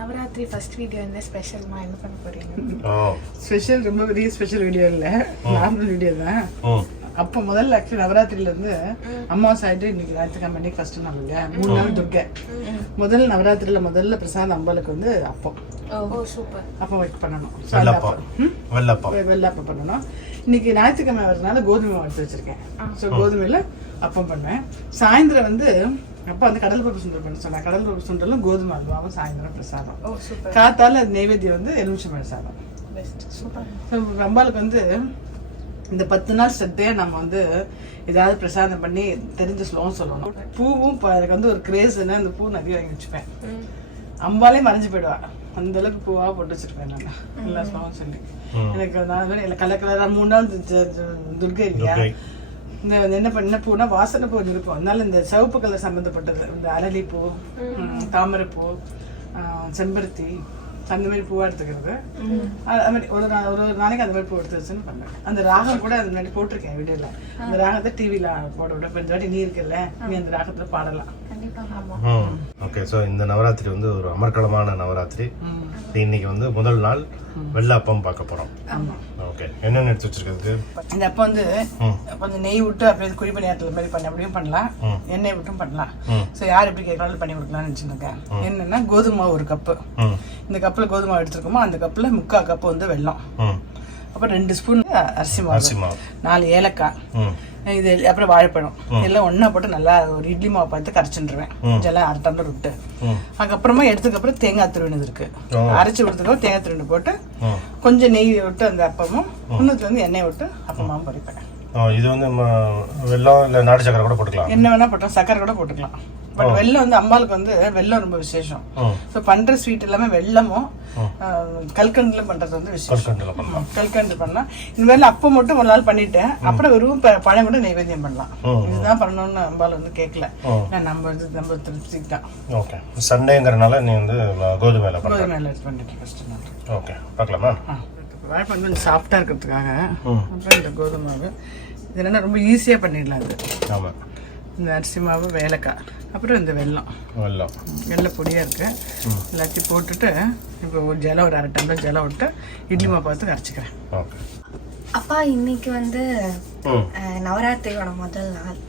Navaratri first video என்ன ஸ்பெஷல்மா என்ன பண்ண போறீங்க? ஸ்பெஷல் ரொம்ப பெரிய ஸ்பெஷல் வீடியோ இல்லை, நார்மல் வீடியோ தான். அப்போ முதல்ல ஆக்சுவலி நவராத்திரில இருந்து அம்மாவாசை ஆயிட்டு இன்னைக்கு ஞாயிற்றுக்கிழமை அன்னைக்கு ஃபர்ஸ்ட் நாள் இல்லையா, 3 நாள் துர்க்கை. முதல் நவராத்திரியில முதல்ல பிரசாதம் அம்பாளுக்கு வந்து அப்பம். சூப்பர். அப்பம் வெயிட் பண்ணணும், வெள்ளப்பம் பண்ணணும். இன்னைக்கு ஞாயிற்றுக்கிழமை வரதுனால கோதுமை எடுத்து வச்சிருக்கேன். ஸோ கோதுமையில அப்பம் பண்ணுவேன். சாயந்தரம் வந்து அப்போ வந்து கடல் பருப்பு சுண்டல் பண்ண சொன்னேன். கடல் பருப்பு சுண்டலும் கோதுமை அல்வாவும் சாயந்தரம் பிரசாதம். காத்தால நெய்வேத்தியம் வந்து எலுமிச்சம்பழ சாதம். அம்பாளுக்கு வந்து இந்த 10 நாள் சத்தையா நம்ம வந்து ஏதாவது பிரசாதம் பண்ணி தெரிஞ்ச ஸ்லோகம் சொல்லணும். பூவும் அதுக்கு வந்து ஒரு கிரேஸ்ன்னு அந்த பூ நிறைய வாங்கி வச்சுப்பேன். அம்பாலே மறைஞ்சு போயிடுவா, அந்த அளவுக்கு பூவா போட்டு வச்சிருப்பேன் நான் எல்லா ஸ்லோகம் சொல்லி. எனக்கு கலர் கலரா 3 நாள் துர்கை இல்லையா, இந்த என்ன பண்ண பூனா வாசனை பூ இருக்கும். அதனால இந்த சிவப்பு கலர் சம்மந்தப்பட்டது, இந்த அரளிப்பூ, தாமரைப்பூ, செம்பருத்தி, அந்த மாதிரி பூவா எடுத்துக்கிறது. அது மாதிரி ஒரு நாளைக்கு அந்த மாதிரி பூ எடுத்து வச்சுன்னு பண்ணேன். அந்த ராகம் கூட அது முன்னாடி போட்டிருக்கேன் வீடியோல. அந்த ராகத்தை டிவியில போட விட கொஞ்சம் வாட்டி நீ இருக்குல்ல, நீ அந்த ராகத்துல பாடலாம். ஓகே. ஸோ இந்த நவராத்திரி வந்து ஒரு அமர்க்களமான நவராத்திரி. இன்னைக்கு வந்து முதல் நாள் வெள்ளை அப்பம் பார்க்க போறோம். ஓகே, என்னென்ன எடுத்து வச்சிருக்கிறது? இந்த அப்பம் வந்து கொஞ்சம் நெய் விட்டு அப்படியே குழி பணியாரத்துல மாதிரி பண்ணி அப்படியும் பண்ணலாம், எண்ணெய் விட்டும் பண்ணலாம். ஸோ யார் எப்படி கேட்கறாலும் பண்ணி கொடுக்கலாம்னு வச்சுருக்கேன். என்னன்னா கோதுமை ஒரு கப்பு, இந்த கப்பில் கோதுமை எடுத்துருக்கோமோ அந்த கப்பில் 3/4 கப்பு வந்து வெல்லம், அப்புறம் 2 ஸ்பூன் அரிசி மாவு, 4 ஏலக்காய், இது அப்புறம் வாழைப்பழம் எல்லாம் ஒன்னா போட்டு நல்லா ஒரு இட்லி மாவு பார்த்து கரைச்சுருவேன். இதெல்லாம் 1/2 டம்ளர் விட்டு. அதுக்கப்புறமா எடுத்துக்கப்புறம் தேங்காய் துருவினது இருக்கு, அரைச்சி விடுறதுக்கு தேங்காய் துருவினு போட்டு கொஞ்சம் நெய் விட்டு அந்த அப்பமும் இன்னத்துல இருந்து எண்ணெய் விட்டு அப்பமாவும் பறிப்பேன். இது வந்து வெல்லம் இல்லை நாட்டு சக்கரை கூட போட்டுக்கலாம், என்ன வேணா போட்டோம், சக்கரை கூட போட்டுக்கலாம். பட் வெல்லம் வந்து அம்பாளுக்கு வந்து வெல்லம் ரொம்ப விசேஷம். ஸோ பண்ற ஸ்வீட் எல்லாமே வெல்லமும் கல்கண்டுல பண்றது வந்து விசேஷம். கல்கண்டு பண்ணலாம். இந்த மாதிரி அப்பம் மட்டும் ஒரு நாள் பண்ணிட்டேன், அப்புறம் வெறும் பழம் கூட நைவேத்தியம் பண்ணலாம். இதுதான் பண்ணணும்னு அம்பாள் வந்து கேட்கல, நம்ம திருப்திக்கு தான். ஓகே, சண்டேங்கிறனால நீ வந்து கோதுமை பண்ணிட்டு ஃபர்ஸ்ட் நாள். ஓகே, பார்க்கலாமா? வாழைப்பழம் கொஞ்சம் சாஃப்டா இருக்கிறதுக்காக அப்புறம் இந்த கோதுமை மாவு இது என்னன்னா ரொம்ப ஈஸியா பண்ணிடலாம். இது ஆமாம், இந்த அரிசி மாவு, வேலைக்காய், அப்புறம் இந்த வெல்லம் பொடியாக இருக்கு, எல்லாத்தையும் போட்டுட்டு இப்போ ஒரு ஜலம் ஒரு 1/2 டம்ளர் ஜலம் விட்டு இட்லி மாவு பார்த்து கரைச்சிக்கிறேன். அப்பா இன்னைக்கு வந்து நவராத்திரியோட முதல் நாள்.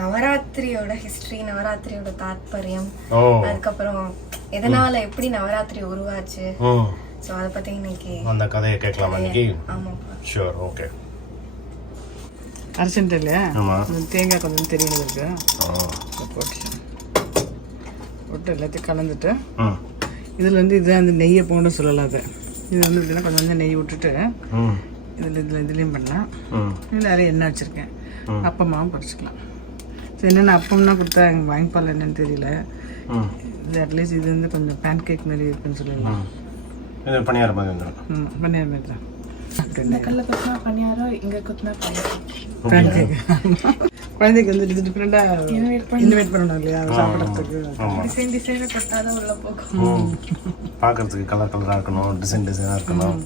நவராத்திரியோட ஹிஸ்டரி, நவராத்திரியோட தாத்பரியம், அதுக்கப்புறம் எதனால எப்படி நவராத்திரி உருவாச்சு, சோ அத பத்தி இன்னைக்கு அந்த கதையை கேட்கலாம் இன்னைக்கு. ஆமாப்பா, ஷூர். ஓகே, அரைச்சிட்டு இல்லையா, தேங்காய் கொஞ்சம் தெரியுது இருக்கு, போட்டு எல்லாத்தையும் கலந்துட்டு இதில் வந்து இதுதான் அந்த நெய்யை போன்னு சொல்லலாம். அது இது வந்து இதுனா கொஞ்சம் கொஞ்சம் நெய் விட்டுட்டு இதுலேயும் பண்ணலாம். இதில் நிறைய எண்ணெய் வச்சுருக்கேன், அப்பமாவும் பறிச்சுக்கலாம். ஸோ என்னென்ன அப்பம்னா கொடுத்தா எங்கள் வாங்கிப்பால் என்னன்னு தெரியல. இது அட்லீஸ்ட் இது வந்து கொஞ்சம் பேன் கேக் மாதிரி இருக்குன்னு சொல்லலாம். பணியாரம் மாதிரி பணியாரம் மாதிரி தான். இந்த கல்ல குத்துனா பணியாரம், இங்க குத்துனா குழந்தைக்கு வந்து டிஃப்ரெண்டா இன்வைட் பண்ணணும் இல்லையா சாப்பிட்றதுக்கு. டிசைன் கொட்டாதான் உள்ள போகும். பார்க்கறதுக்கு கலர் கலராக இருக்கணும், டிசைனாக இருக்கணும்,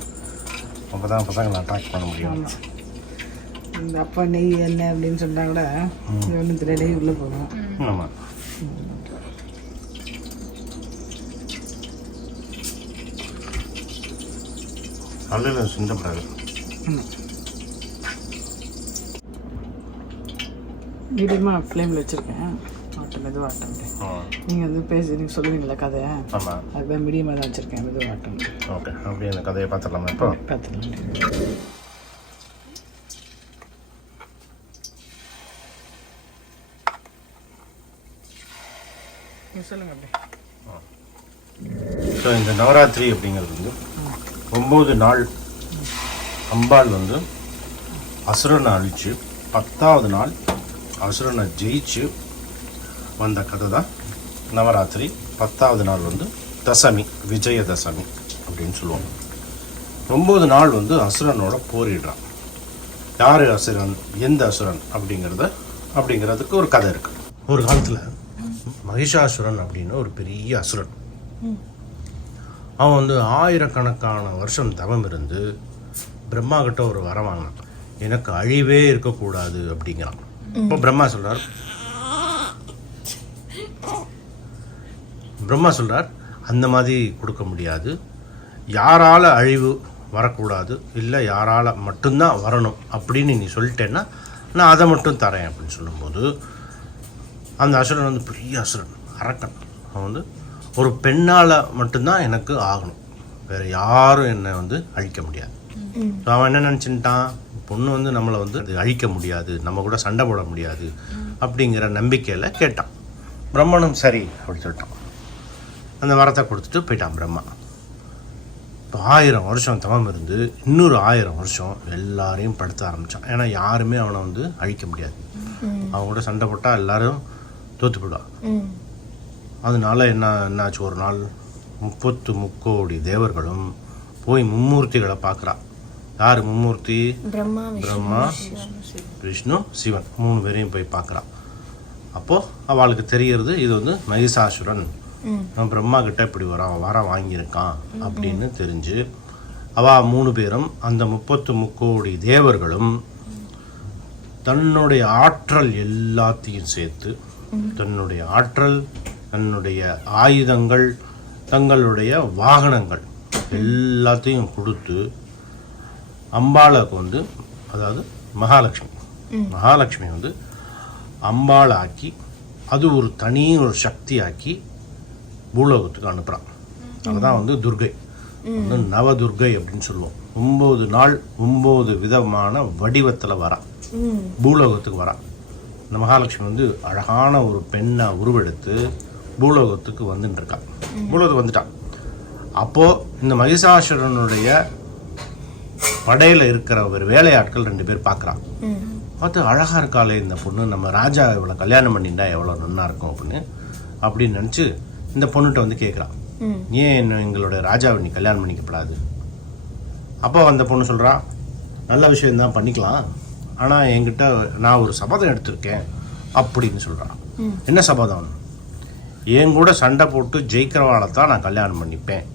அப்போ தான் பசங்களை அட்ராக்ட் பண்ண முடியும். இந்த அப்பா நெய் எண்ணெய் அப்படின்னு சொன்னா கூட இது ஒன்றும் தெரியல, நெய் உள்ளே போகும். ஆமாம், அல்ல சிந்தப்படாது. மீடியமாக ஃப்ளேமில் வச்சுருக்கேன், ஆட்டம் மெதுவாக ஆட்டம். நீங்கள் வந்து நீங்கள் சொல்லுவீங்களா கதை, அதுதான் மீடியமாக தான் வச்சுருக்கேன், மெதுவாக ஆட்டம். ஓகே, அப்படியே அந்த கதையை பார்த்துடலாமா? இப்போ பார்த்துக்கலாம். சொல்லுங்கள் அப்படியே. ஸோ இந்த நவராத்திரி அப்படிங்கிறது வந்து 9 நாள் அம்பாள் வந்து அசுரனை அழித்து 10ஆவது நாள் அசுரனை ஜெயிச்சு வந்த கதை தான் நவராத்திரி. 10ஆவது நாள் வந்து தசமி, விஜயதசமி அப்படின்னு சொல்லுவாங்க. 9 நாள் வந்து அசுரனோட போரிடுறான். யார் அசுரன், எந்த அசுரன் அப்படிங்கிறதுக்கு ஒரு கதை இருக்குது. ஒரு காலத்தில் மகிஷாசுரன் அப்படின்னு ஒரு பெரிய அசுரன். அவன் வந்து 1000கணக்கான வருஷம் தவம் இருந்து பிரம்மா கிட்ட ஒரு வரம் வாங்கினான், எனக்கு அழிவே இருக்கக்கூடாது அப்படிங்கிறான். இப்போ பிரம்மா சொல்றார் அந்த மாதிரி கொடுக்க முடியாது. யாரால் அழிவு வரக்கூடாது, இல்லை யாரால் மட்டும்தான் வரணும் அப்படின்னு நீ சொல்லிட்டேன்னா நான் அதை மட்டும் தரேன் அப்படின்னு சொல்லும்போது அந்த அசுரன் வந்து பெரிய அசுரன், அரக்கன். அவன் வந்து ஒரு பெண்ணால் மட்டும்தான் எனக்கு ஆகணும், வேறு யாரும் என்னை வந்து அழிக்க முடியாது. ஸோ அவன் என்ன நினச்சிட்டான், பொண்ணு வந்து நம்மளை வந்து அது அழிக்க முடியாது, நம்ம கூட சண்டை போட முடியாது அப்படிங்கிற நம்பிக்கையில் கேட்டான். பிரம்மனும் சரி அப்படின்னு சொல்லிட்டான். அந்த வரத்தை கொடுத்துட்டு போயிட்டான் பிரம்மா. இப்போ 1000 வருஷம் தவம் இருந்து இன்னொரு 1000 வருஷம் எல்லாரையும் படுத்த ஆரம்பித்தான். ஏன்னா யாருமே அவனை வந்து அழிக்க முடியாது, அவங்க கூட சண்டை போட்டால் எல்லாரும் தோற்று போயிடுவான். அதனால என்னாச்சு, ஒரு நாள் 33 கோடி தேவர்களும் போய் மும்மூர்த்திகளை பார்க்குறா. யார் மும்மூர்த்தி? பிரம்மா, விஷ்ணு, சிவன் 3 பேரையும் போய் பார்க்குறான். அப்போது அவளுக்கு தெரியறது இது வந்து மகிஷாசுரன், அவன் பிரம்மா கிட்ட இப்படி வர வாங்கியிருக்கான் அப்படின்னு தெரிஞ்சு அவள் 3 பேரும் அந்த 33 கோடி தேவர்களும் தன்னுடைய ஆற்றல் எல்லாத்தையும் சேர்த்து, தன்னுடைய ஆற்றல், தன்னுடைய ஆயுதங்கள், தங்களுடைய வாகனங்கள் எல்லாத்தையும் கொடுத்து அம்பாளுக்கு வந்து, அதாவது மகாலட்சுமி வந்து அம்பாளை ஆக்கி அது ஒரு தனி ஒரு சக்தி ஆக்கி பூலோகத்துக்கு அனுப்புகிறான். அதுதான் வந்து துர்கை, வந்து நவதுர்கை அப்படின்னு சொல்லுவோம். 9 நாள் 9 விதமான வடிவத்தில் வரான், பூலோகத்துக்கு வரான். இந்த மகாலட்சுமி வந்து அழகான ஒரு பெண்ணை உருவெடுத்து பூலோகத்துக்கு வந்துட்டுருக்கான், பூலோகத்துக்கு வந்துட்டான். அப்போது இந்த மகிஷாசுரனுடைய படையில் இருக்கிற ஒரு வேலையாட்கள் 2 பேர் பார்க்குறான். பார்த்து அழகாக இருக்காளே இந்த பொண்ணு, நம்ம ராஜா இவ்வளோ கல்யாணம் பண்ணிட்டா எவ்வளோ நல்லா இருக்கும் அப்படின்னு நினச்சி இந்த பொண்ணுகிட்ட வந்து கேட்குறான், ஏன் எங்களோட ராஜாவை நீ கல்யாணம் பண்ணிக்கப்படாது? அப்போ அந்த பொண்ணு சொல்கிறா, நல்ல விஷயந்தான் பண்ணிக்கலாம், ஆனால் என்கிட்ட நான் ஒரு சபதம் எடுத்திருக்கேன் அப்படின்னு சொல்கிறான். என்ன சபதம்? என் கூட சண்டை போட்டு ஜெயிக்கிறவாளை தான் நான் கல்யாணம் பண்ணிப்பேன்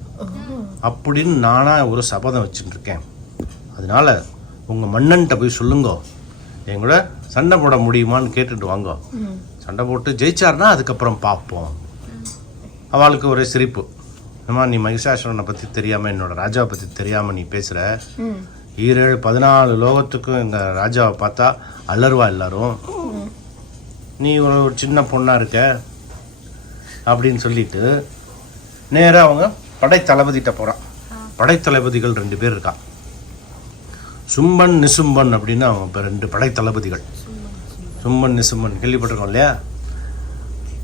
அப்படின்னு நானாக ஒரு சபதம் வச்சுட்டுருக்கேன். அதனால உங்கள் மன்னன்கிட்ட போய் சொல்லுங்க, என் கூட சண்டை போட முடியுமான்னு கேட்டுட்டு வாங்க, சண்டை போட்டு ஜெயிச்சார்னா அதுக்கப்புறம் பார்ப்போம். அவளுக்கு ஒரே சிரிப்பு, ஏமா நீ மகிஷாசுரனை பற்றி தெரியாமல், என்னோட ராஜாவை பற்றி தெரியாமல் நீ பேசுகிற, 14 லோகத்துக்கும் எங்கள் ராஜாவை பார்த்தா அலறுவா எல்லாரும், நீ ஒரு சின்ன பொண்ணாக இருக்க அப்படின்னு சொல்லிட்டு நேராக அவங்க படைத்தளபதிகிட்ட போகிறான். படைத்தளபதிகள் 2 பேர் இருக்கான், சும்பன் நிசும்பன் அப்படின்னு அவங்க இப்போ 2 படைத்தளபதிகள். சும்பன் நிசும்பன் கேள்விப்பட்டிருக்கோம் இல்லையா,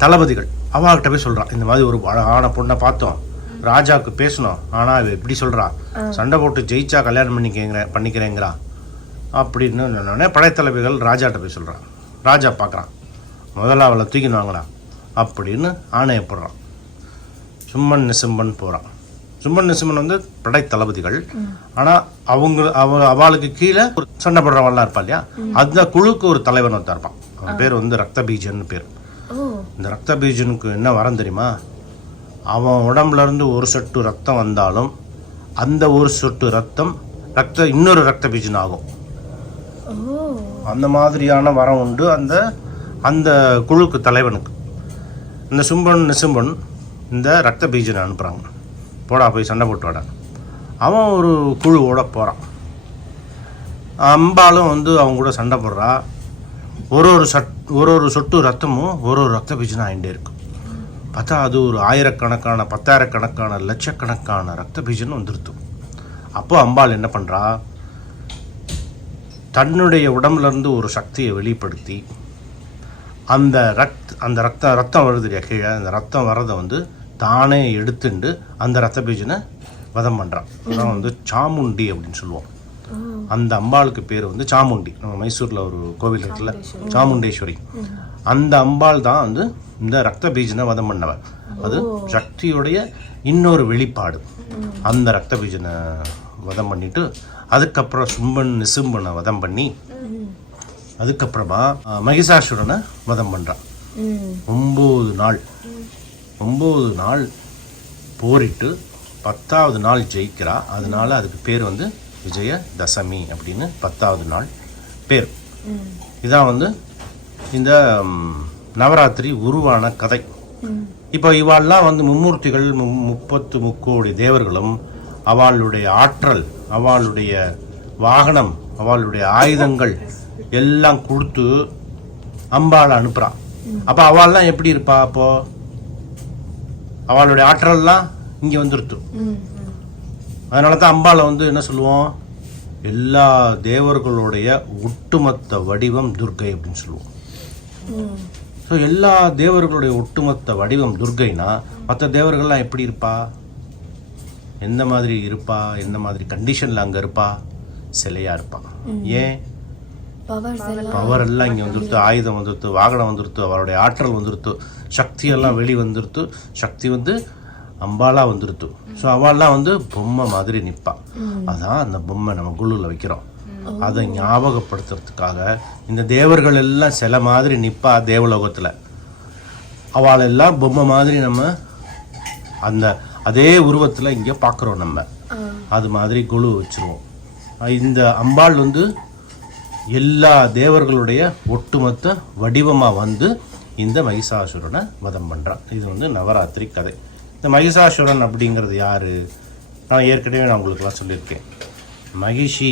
தளபதிகள். அவகிட்ட போய் சொல்கிறான், இந்த மாதிரி ஒரு அழகான பொண்ணை பார்த்தோம், ராஜாவுக்கு பேசணும், ஆனால் அவ எப்படி சொல்கிறான், சண்டை போட்டு ஜெயிச்சா கல்யாணம் பண்ணிக்கிறேங்கிறா அப்படின்னு சொன்னோடனே படைத்தளபதிகள் ராஜாட்ட போய் சொல்கிறான். ராஜா பார்க்குறான், முதல்ல அவளை தூக்கின்னு வாங்கலாம் அப்படின்னு ஆணையப்படுறான். சும்பன் நிசும்பன் போகிறான். சும்பன் நிசும்பன் வந்து படைத்தளபதிகள், ஆனால் அவளுக்கு கீழே ஒரு சண்டை போடுறவன்லாம் இருப்பாள் இல்லையா, அந்த குழுக்கு ஒரு தலைவன் ஒருத்தர் இருப்பான். அவன் பேர் வந்து ரத்த பீஜன் பேர். இந்த ரத்த பீஜனுக்கு என்ன வரம் தெரியுமா, அவன் உடம்புல இருந்து ஒரு சொட்டு ரத்தம் வந்தாலும் அந்த ஒரு சொட்டு ரத்தம் இன்னொரு ரத்த பீஜன் ஆகும். அந்த மாதிரியான வரம் உண்டு அந்த குழுக்கு தலைவனுக்கு. இந்த சும்பன் நிசும்பன் இந்த ரத்த பீஜனை அனுப்புகிறாங்க, போடா போய் சண்டை போட்டு வாடா. அவன் ஒரு குழுவோட போகிறான். அம்பாலும் வந்து அவங்க கூட சண்டை போடுறா. ஒரு சொட்டு ரத்தமும் ஒரு ரத்த பீஜனும் ஆகிட்டே இருக்கும். பார்த்தா அது ஒரு 1000கணக்கான 10,000கணக்கான லட்சக்கணக்கான ரத்த பீஜன் வந்துடுது. அப்போ அம்பாள் என்ன பண்ணுறா, தன்னுடைய உடம்புலேருந்து ஒரு சக்தியை வெளிப்படுத்தி அந்த ரத்தம் வருது இல்லையா கீழே, அந்த ரத்தம் வர்றதை வந்து தானே எடுத்துட்டு அந்த ரத்த பீஜனை வதம் பண்ணுறான். அதான் வந்து சாமுண்டி அப்படின்னு சொல்லுவோம். அந்த அம்பாளுக்கு பேர் வந்து சாமுண்டி. நம்ம மைசூரில் ஒரு கோவில் இருக்குல்ல, சாமுண்டேஸ்வரி, அந்த அம்பாள் தான் வந்து இந்த ரத்த பீஜனை வதம் பண்ணவன். அது சக்தியுடைய இன்னொரு வெளிப்பாடு. அந்த ரத்த பீஜனை வதம் பண்ணிட்டு அதுக்கப்புறம் சும்பன் நிசும்பனை வதம் பண்ணி அதுக்கப்புறமா மகிஷாசுரனை வதம் பண்ணுறான். 9 நாள் போரிட்டு 10வது நாள் ஜெயிக்கிறா. அதனால அதுக்கு பேர் வந்து விஜய தசமி அப்படின்னு 10வது நாள் பேர். இதான் வந்து இந்த நவராத்திரி உருவான கதை. இப்போ இவாள்லாம் வந்து மும்மூர்த்திகள் 33 தேவர்களும் அவளுடைய ஆற்றல், அவளுடைய வாகனம், அவளுடைய ஆயுதங்கள் எல்லாம் கொடுத்து அம்பாளை அனுப்புறான். அப்ப அவள்லாம் எப்படி இருப்பா? அப்போ அவளுடைய ஆற்றல்லாம் இங்க வந்துருத்து. அதனாலதான் அம்பாளை வந்து என்ன சொல்லுவோம், எல்லா தேவர்களுடைய ஒட்டுமொத்த வடிவம் துர்க்கை அப்படின்னு சொல்லுவோம். ஸோ எல்லா தேவர்களுடைய ஒட்டுமொத்த வடிவம் துர்க்கைனா மற்ற தேவர்கள்லாம் எப்படி இருப்பா, எந்த மாதிரி இருப்பா, எந்த மாதிரி கண்டிஷன்ல அங்க இருப்பா? சிலையா இருப்பா. ஏன்? பவர் எல்லாம் இங்க வந்துருத்து, ஆயுதம் வந்துருத்து, வாகனம் வந்துருத்து, அவருடைய ஆற்றல் வந்துருத்து, சக்தி எல்லாம் வெளி வந்துருத்து, சக்தி வந்து அம்பாலா வந்துருத்து. ஸோ அவள்லாம் வந்து பொம்மை மாதிரி நிற்பா. அதான் அந்த பொம்மை நம்ம குழுவில் வைக்கிறோம். அதை ஞாபகப்படுத்துறதுக்காக இந்த தேவர்கள் எல்லாம் சில மாதிரி நிற்பா தேவலோகத்தில். அவளெல்லாம் பொம்மை மாதிரி நம்ம அந்த அதே உருவத்தில் இங்கே பார்க்குறோம். நம்ம அது மாதிரி குழு வச்சுருவோம். இந்த அம்பாள் வந்து எல்லா தேவர்களுடைய ஒட்டுமொத்த வடிவமாக வந்து இந்த மகிஷாசுரனை வதம் பண்ணுறான். இது வந்து நவராத்திரி கதை. இந்த மகிஷாசுரன் அப்படிங்கிறது யாரு? நான் ஏற்கனவே நான் உங்களுக்குலாம் சொல்லியிருக்கேன். மகிஷி,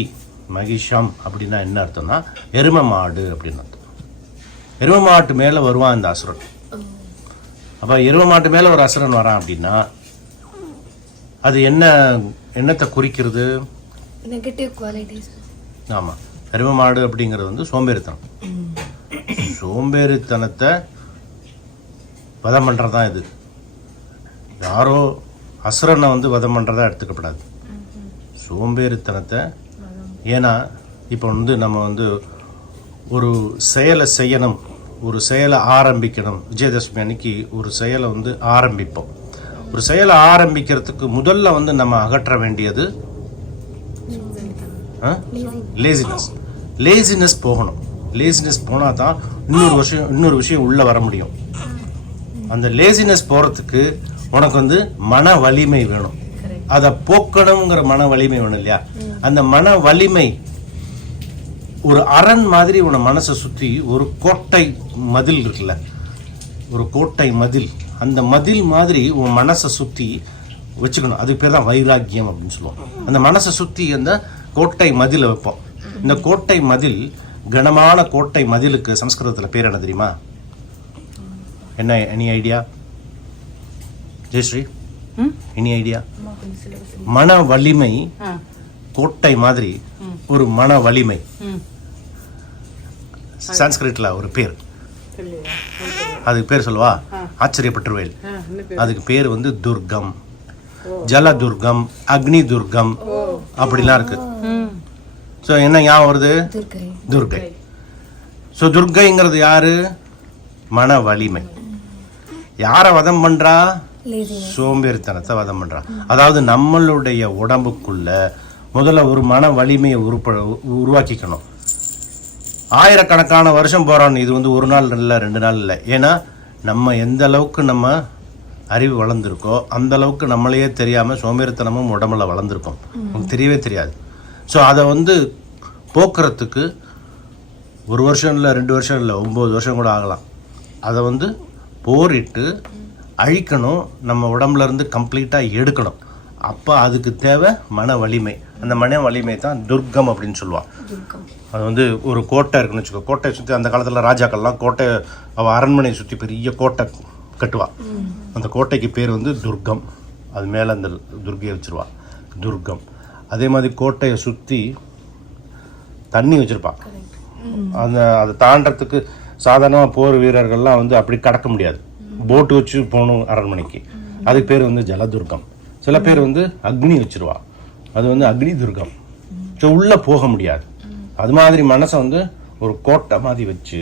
மகிஷம் அப்படின்னா என்ன அர்த்தம்னா எரும மாடு அப்படின்னு அர்த்தம். எரும மாட்டு மேலே வருவான் இந்த அசுரன். அப்போ எரும மாட்டு மேலே ஒரு அசுரன் வரான் அப்படின்னா அது என்னத்தை குறிக்கிறது? Negative qualities. ஆமாம், எரும மாடு அப்படிங்கிறது வந்து சோம்பேறித்தனம். சோம்பேறித்தனத்தை வதம் பண்ணுறது தான் இது. யாரோ அசுரனை வந்து வதம் பண்ணுறதா எடுத்துக்கப்படாது. சோம்பேறித்தனத்தை. ஏன்னா இப்போ வந்து நம்ம வந்து ஒரு செயலை செய்யணும், ஒரு செயலை ஆரம்பிக்கணும். விஜயதசமி அன்னைக்கு ஒரு செயலை வந்து ஆரம்பிப்போம். ஒரு செயலை ஆரம்பிக்கிறதுக்கு முதல்ல வந்து நம்ம அகற்ற வேண்டியது லேசினஸ். லேசினஸ் போகணும். லேசினஸ் போனால் தான் இன்னொரு விஷயம் உள்ளே வர முடியும். அந்த லேசினஸ் போகிறதுக்கு உனக்கு வந்து மன வலிமை வேணும். அதை போக்கணுங்கிற மன வலிமை வேணும் இல்லையா? அந்த மன வலிமை ஒரு அரண் மாதிரி உன மனசை சுற்றி ஒரு கோட்டை மதில் இருக்குல்ல, ஒரு கோட்டை மதில், அந்த மதில் மாதிரி உன் மனசை சுற்றி வச்சுக்கணும். அதுக்கு பேர் தான் வைராக்கியம் அப்படின்னு சொல்லுவோம். அந்த மனசை சுற்றி அந்த கோட்டை மதிலை வைப்போம். இந்த கோட்டை மதில், கனமான கோட்டை மதிலுக்கு சம்ஸ்கிருதத்தில் பேர் என்ன தெரியுமா? என்ன? Any idea Jayashree? Any idea? மன வலிமை. கோட்டை மாதிரி ஒரு மன வலிமை. சான்ஸ்கிரிட்ல ஒரு பேர், அதுக்கு பேர் சொல்லுவா, ஆச்சரியப்பட்டுருவேல். அதுக்கு பேர் வந்து துர்கம், ஜல துர்கம், அக்னி துர்கம் அப்படிலாம் இருக்கு. ஸோ என்ன ஞாபகம் வருது? துர்கை. ஸோ துர்கைங்கிறது யாரு? மன வலிமை. யாரை வதம் பண்றா? சோம்பேறித்தனத்தை வதம் பண்றா. அதாவது நம்மளுடைய உடம்புக்குள்ள முதல்ல ஒரு மன வலிமையை உருவாக்கிக்கணும். ஆயிரக்கணக்கான வருஷம் போறோம். இது வந்து ஒரு நாள் இல்லை, 2 நாள் இல்லை. ஏன்னா நம்ம எந்த அளவுக்கு நம்ம அறிவு வளர்ந்துருக்கோ அந்த அளவுக்கு நம்மளையே தெரியாம சோம்பேறித்தனமும் உடம்புல வளர்ந்துருக்கோம். நமக்கு தெரியவே தெரியாது. ஸோ அதை வந்து போக்குறதுக்கு 1 வருஷம் இல்லை, 2 வருஷம் இல்லை, 9 வருஷம் கூட ஆகலாம். அதை வந்து போரிட்டு அழிக்கணும், நம்ம உடம்புல இருந்து கம்ப்ளீட்டாக எடுக்கணும். அப்போ அதுக்கு தேவை மன வலிமை. அந்த மன வலிமை தான் துர்க்கம் அப்படின்னு சொல்லுவாள். அது வந்து ஒரு கோட்டை இருக்குன்னு வச்சுக்கோ. கோட்டையை சுற்றி அந்த காலத்தில் ராஜாக்கள்லாம் கோட்டை, அவள் அரண்மனையை சுற்றி பெரிய கோட்டை கட்டுவா. அந்த கோட்டைக்கு பேர் வந்து துர்க்கம். அது மேலே அந்த துர்கையை வச்சிருவா, துர்க்கம். அதே மாதிரி கோட்டையை சுற்றி தண்ணி வச்சுருப்பாள். அதை தாண்டறதுக்கு சாதாரணமாக போர் வீரர்கள்லாம் வந்து அப்படி கடக்க முடியாது. போட்டு வச்சு போகணும் அரண்மனைக்கு. அதுக்கு பேர் வந்து ஜலதுர்கம். சில பேர் வந்து அக்னி வச்சிருவா, அது வந்து அக்னி துர்கம். ஸோ உள்ளே போக முடியாது. அது மாதிரி மனசை வந்து ஒரு கோட்டை மாதிரி வச்சு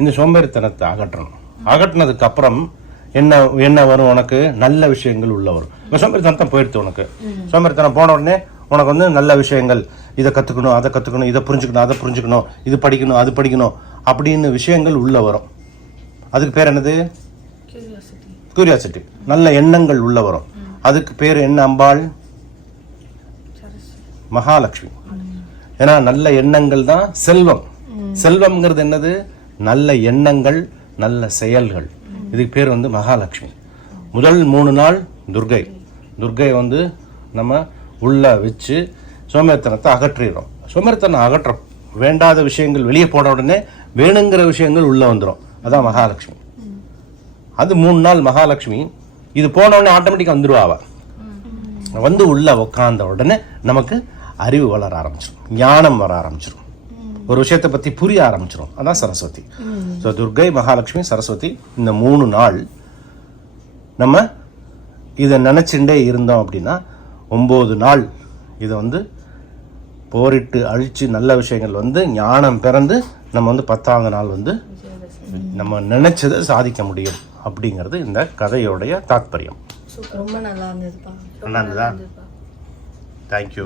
இந்த சோம்பேறித்தனத்தை அகற்றணும். அகற்றினதுக்கு அப்புறம் என்ன வரும்? உனக்கு நல்ல விஷயங்கள் உள்ள வரும். இப்போ சோம்பேறித்தனத்தை போயிடுத்து. உனக்கு சோம்பேறித்தனம் போன உடனே உனக்கு வந்து நல்ல விஷயங்கள், இதை கற்றுக்கணும், அதை கற்றுக்கணும், இதை புரிஞ்சுக்கணும், அதை புரிஞ்சுக்கணும், இது படிக்கணும், அது படிக்கணும் அப்படின்னு விஷயங்கள் உள்ள வரும். அதுக்கு பேர் என்னது? கியூரியாசிட்டி. நல்ல எண்ணங்கள் உள்ள வரும். அதுக்கு பேர் என்ன? அம்பாள், மகாலட்சுமி. ஏன்னா நல்ல எண்ணங்கள் தான் செல்வம். செல்வம்ங்கிறது என்னது? நல்ல எண்ணங்கள், நல்ல செயல்கள். இதுக்கு பேர் வந்து மகாலட்சுமி. முதல் 3 நாள் துர்கை வந்து நம்ம உள்ள வச்சு சோம்பேறித்தனத்தை அகற்றிடுறோம். சோம்பேறித்தனம் அகற்றுறோம். வேண்டாத விஷயங்கள் வெளியே போன உடனே வேணுங்கிற விஷயங்கள் உள்ளே வந்துடும். அதான் மகாலட்சுமி. அது 3 நாள் மகாலட்சுமி. இது போன உடனே ஆட்டோமேட்டிக்காக வந்துடுவா. வந்து உள்ள உட்கார்ந்த உடனே நமக்கு அறிவு வளர ஆரம்பிச்சிடும், ஞானம் வர ஆரம்பிச்சிடும், ஒரு விஷயத்தை பற்றி புரிய ஆரம்பிச்சிடும். அதான் சரஸ்வதி. ஸோ துர்கை, மகாலட்சுமி, சரஸ்வதி இந்த 3 நாள் நம்ம இதை நினச்சிண்டே இருந்தோம் அப்படின்னா 9 நாள் இதை வந்து போரிட்டு அழித்து நல்ல விஷயங்கள் வந்து ஞானம் பிறந்து நம்ம வந்து 10ஆவது நாள் வந்து நம்ம நினைச்சதை சாதிக்க முடியும் அப்படிங்கிறது இந்த கதையோடைய தாத்பரியம். ரொம்ப நல்லா இருந்ததுப்பா. நல்லா இருந்ததா? தேங்க்யூ.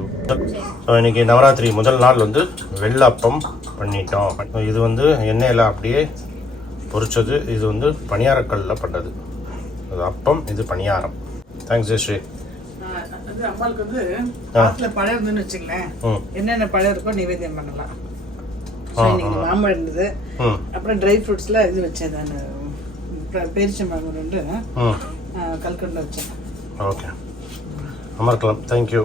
ஸோ இன்னைக்கு நவராத்திரி முதல் நாள் வந்து வெள்ளப்பம் பண்ணிட்டோம். இது வந்து எண்ணெயில் அப்படியே பொரிச்சது. இது வந்து பணியாரக்கல்லில் பண்ணது. அது அப்பம், இது பணியாரம். தேங்க்ஸ் ஜெயஸ்ரீ. அம்மாளுக்கு வந்து காட்டுல பழம் இருந்துன்னு வச்சுங்களேன், என்னென்ன பழம் இருக்கோ நிவேதியம் பண்ணலாம். மாம்பழம் இருந்தது, அப்புறம் ட்ரை ஃப்ரூட்ஸ்ல இது வச்சேன் நான், பேரிச்சம்பழம் 2, கல்கண்டு வச்சேன். ஓகே, அமர்க்கலாம். தேங்க்யூ.